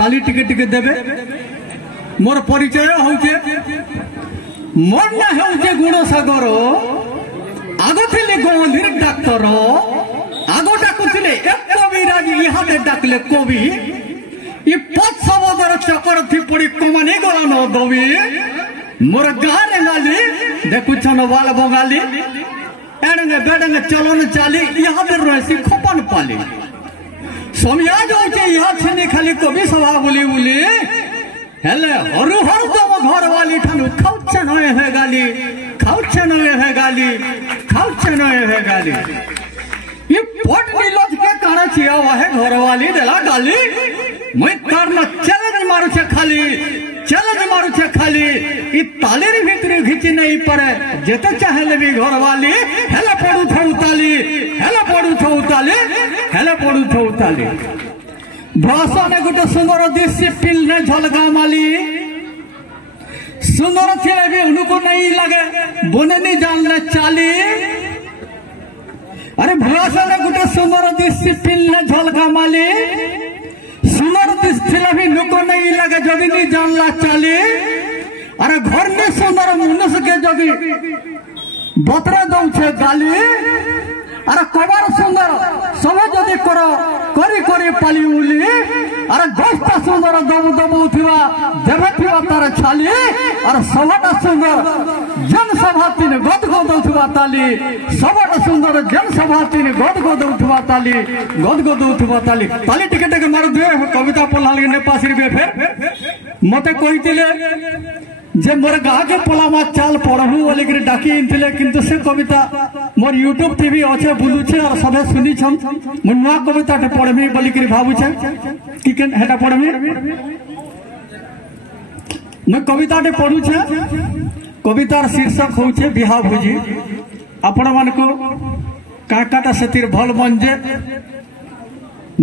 ताली टिके टिके देबे। मोर परिचय होचे मोर ना होचे गुणसागर आगो थिले गोलीर डाक्टर आगो डाकुथिले एक कविराज इहाते डाकले कवि इ पद शब्दर चक्कर थी पड़ी कमानी गला न दबी मोर गाने गाली देखुछन वाल बंगाली एडंगे बेडंगे चलन चाली इहाते रहसी खोपन पाली सोमिया जोचे इहा छने खाली कवि सभा बोली बोली हेले हरु हरु दम घर वाली ठानु खाउछे नय है गाली खाउछे नय है गाली खाउछे नय है गाली ये पट नीलज के काना चिया है घर वाली देला गाली मैं करना चैलेंज मारू छे खाली इ तालीर भीतर घिची नहीं पड़े जेते चाहे भी घर वाली हेला पड़ू थे उताली हेला पड़ू थे उताली हेला पड़ू थे उताली भाषा ने गोटे सुंदर डिसिप्लिन ने झलका माली सुंदर थिले भी उनको नहीं लगे बोने नहीं जानले चाली अरे भाषा ने गोटे सुंदर डिसिप्लिन ने झलका माली सुंदर थिले भी उनको नहीं लगे जदी नहीं जानला चाली अरे घर में सुंदर मनुष्य के जगी बतरा दौ छे गाली अरे कबार सुंदर समय जदि करो करी करी पाली उली अरे गोष्ठा सुंदर दबु दबु थिवा देवे थिवा तार छाली अरे सबटा सुंदर जनसभा तीन गद गद उठवा ताली सबटा सुंदर जनसभा तीन गद गद उठवा ताली गद गद उठवा ताली ताली टिके टिके मार दे कविता पढ़ा ने पासिर बे फिर मते कहितिले जे मोर गाँ के पोलामा चाल पढ़ू बोली डाकी इनथिले किंतु से कविता मोर यूट्यूब टीवी अच्छे बुलुछे और सबे सुनी छन मु नुआ कविता टे पढ़मी बोली भाबुछे कि केन हेटा पढ़मी मैं कविता टे पढ़ुछे कवितार शीर्षक होछे बिहा भुजी आपण मन को काकाटा सेतिर भल मंजे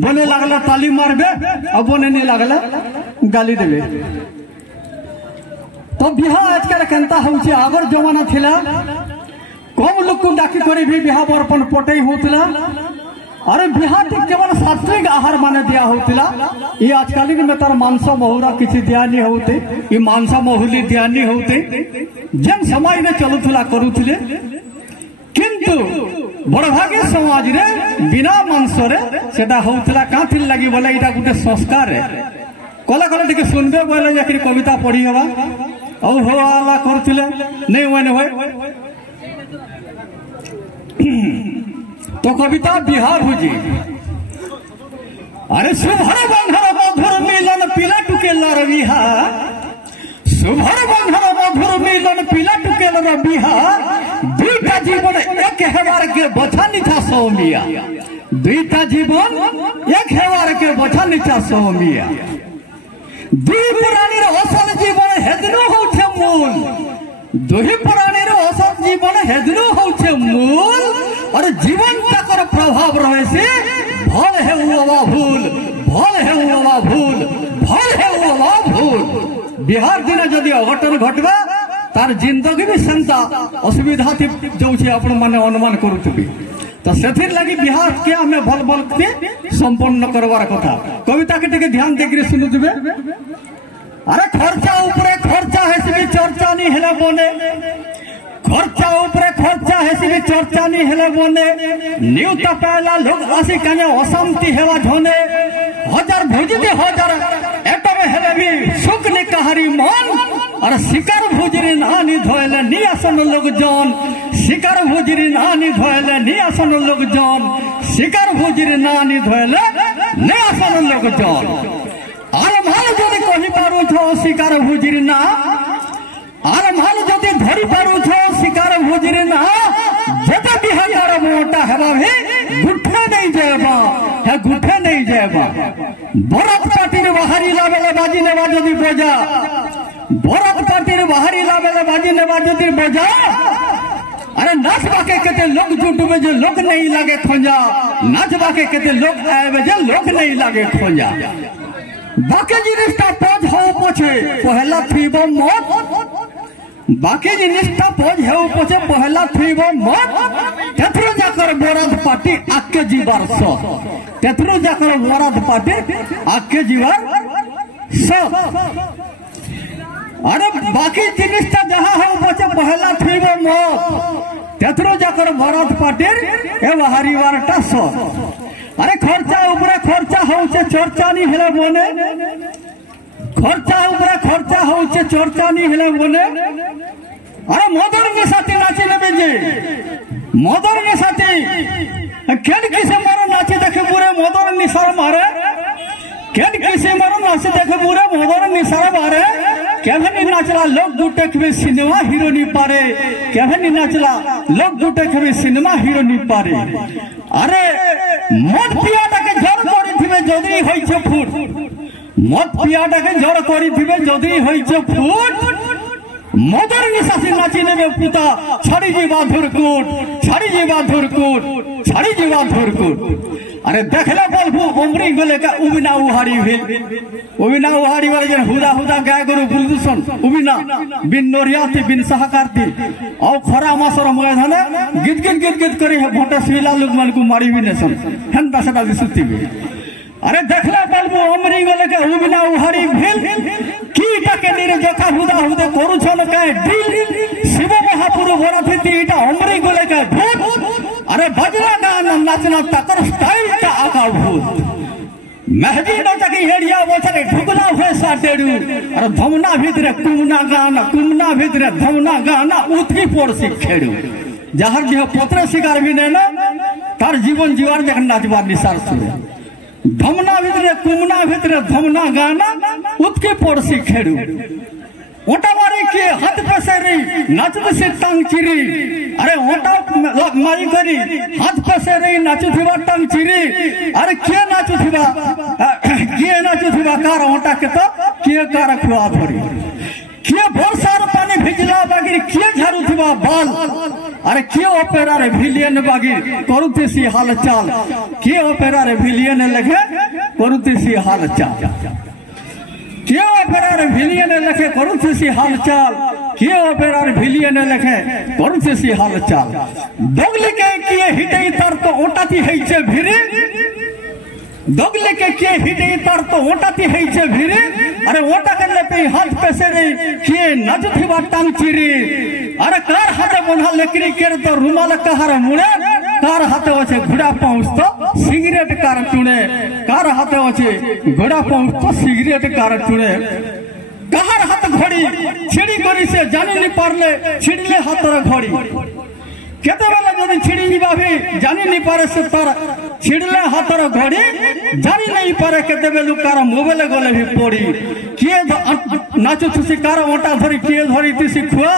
बोले लागला ताली मारबे अब बोले नहीं लागला गाली देबे तो बिहा आजकल केनता होउछे आगर जमाना थिला कम लोग को डाकी करे भी बिहा बरपन पटई होतला अरे बिहा केवल सात्विक आहार माने दिया होतला ये आजकल में तार मांस महुरा किछि दिया नहीं होते ये मांस महुली दिया नहीं होते जन समाज में चलुथला करूथले किंतु बड़भागी समाज रे बिना मांस रे सेटा होतला काथिल लागि बोले इटा गुटे संस्कार है कला कला टिके सुनबे बोले जाकरी कविता पढ़ी हवा औ हो आला करथिले नहीं होने होय तो कविता बिहा भुजी अरे शुभर बंधन मधुर मिलन पीला टुकेला रविहा शुभर बंधन मधुर मिलन पीला टुकेला रविहा दुईटा जीवन एक हेवार के बछा निछा सौमिया दुईटा जीवन एक हेवार के बछा निछा सौमिया दुई पुरानी असल जीवन हेदनु होछे मूल दुही पुरानी असल जीवन हेदनु होछे मूल और जीवन तकर प्रभाव रहे से भल है उवा भूल भल है उवा भूल भल है उवा भूल बिहार दिन जदि अघटन घटबा तार जिंदगी भी सेंता असुविधा थी जोछे आपण माने अनुमान करूथबी तो सेथिर लगी बिहार के हमें भल भल के संपन्न करवार कथा कविता के टिके ध्यान देकरी सुनु दिबे अरे खर्चा ऊपरे खर्चा है से चर्चा नहीं हेले बोने खर्चा ऊपरे खर्चा है से चर्चा नहीं हेले बोने न्यूता पहला लोग आसी कने अशांति हेवा झोने हजार भुजते हजार एटमे हेले भी सुख ने कहारी मन और शिकार भुजरी नानी धोयले नियासन लोग जान शिकार भुजरी नानी धोयले नियासन लोग जान शिकार भुजरी नानी धोयले नियासन लोग जान आलमाल जदि कहि पारू छो शिकार भुजरी ना आलमाल जदि धरि पारू छो शिकार भुजरी ना जते बिहार मोटा हेबा भी गुठे नहीं जेबा है गुठे नहीं जेबा बरत पाटीर बाहरी लाबेले बाजी नेबा जदि बजा बरत पाटीर बाहरी लाबेले बाजी नेबा जदि बजा अरे नाच बाके केते लोग जुटबे जे लोग नहीं लागे खोंजा नाच बाके केते लोग आवे जे लोग नहीं लागे खोंजा बाकी जिनिसटा पोज हो पोछे पहला थीबो मत बाकी जिनिसटा पोज हो पोछे पहला थीबो मत तेथरो जाकर बरात पार्टी आके जीवार सो तेथरो जाकर बरात पार्टी आके जीवार सब अरे बाकी जिनिसटा जहाँ है बचे पहला थी वो मौत तेतरो जाकर भरत पाटिल ए बाहरीवारटा सब अरे खर्चा उपरे खर्चा होचे चर्चा नहीं हेले बने खर्चा उपरे खर्चा होचे चर्चा नहीं हेले बने अरे मदर के साथ नाचे नेबे जे मदर के साथ केन किसे मारो नाचे देखे पूरे मदर निसार मारे केन किसे मारो नाचे देखे पूरे मदर निसार मारे केवनी नाचला लोग गुटे के सिनेमा हीरो नहीं पारे केवनी नाचला लोग गुटे के सिनेमा हीरो नहीं पारे अरे मद पियाटा के जड़ करी थिबे जदी होइछे फुट मद पियाटा के जड़ करी थिबे जदी होइछे फुट मदर निशासी नाची नेबे पुता छड़ी जीवा धुरकुट छड़ी जीवा धुरकुट छड़ी जीवा धुरकुट अरे देखले बलबू उमरी गले का उबिना उहाड़ी वाले जन हुदा हुदा गाय गरु प्रदूषण उबिना बिन नोरियाती बिन सहकारती और खरा मासर मगे धने गिद करी भोटे सीला लोग मन को मारी भी नेसन हेंता सदा दिसुती भी अरे देखले बलबू उमरी गले का उबिना उहाड़ी भेल कीटा के निरे जोखा हुदा हुदे करू छन काय ड्रिल शिव महापुरु भरथि इटा उमरी गले का भूत अरे बजरा गाना नाचना तकर स्टाइल का आका भूत मेहदी नचकी हेडिया बोछरे ढुकला हुए साटेडू अरे धमना भितरे कुमना भितरे धमना गाना उथी पोर शिखेडू जहर जे पत्रे शिकार भी ने ना तार जीवन जीवार देख नाचबार निसार सुरे धमना भितरे कुमना भितरे धमना गाना उथकी पोर शिखेडू ओटा मारी के हाथ पे से रही नाचत से टांग चिरी अरे ओटा मारी करी हाथ पे से रही नाचु थिबा टांग चिरी अरे के नाचु थिबा कार ओटा के तो के कार खुआ धरी के भरसार पानी भिजला बागी के झारू थिबा बाल अरे के ओपेरा रे विलियन बागी करुते सी हालचाल के ओपेरा रे विलियन लगे करुते सी हालचाल के ओपेरार विलियन लेखे करुथेसी हालचाल के ओपेरार विलियन लेखे करुथेसी हालचाल दोगले के हिटे तार तो ओटाती हेइछे भिरे दोगले के हिटे तार तो ओटाती हेइछे भिरे अरे ओटा के लेते हाथ पेसे रे के नजथिबा टांग चिरी अरे कार हाथे बंधा लेकरी केर तो रुमाल कहार मुड़े कार हाथे আছে ঘোড়া পাউস তো সিগারেট কার চুড়ে কার হাতে আছে ঘোড়া পাউস তো সিগারেট কার চুড়ে কাহার হাত ঘড়ি ছিড়ি করি সে জানি নি পারলে ছিড়লে হাতর ঘড়ি কেতেবেলা যদি ছিড়ি নিবাবি জানি নি পারে সে তার ছিড়লে হাতর ঘড়ি জানি নাই পারে কেতেবেলু কার মোবাইলে গলে ভি পড়ি কে নাচু তুসি কার ওটা ধরি কে ধরি তুসি খুয়া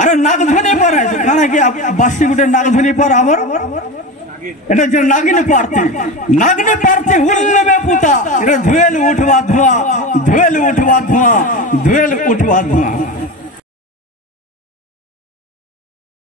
अरे नागधनी पर है कहना कि बासी गुटे नागधनी पर आवर এটা যে নাগিনী পারতি হুলবে পুতা এটা ধুয়েল উঠবা ধোয়া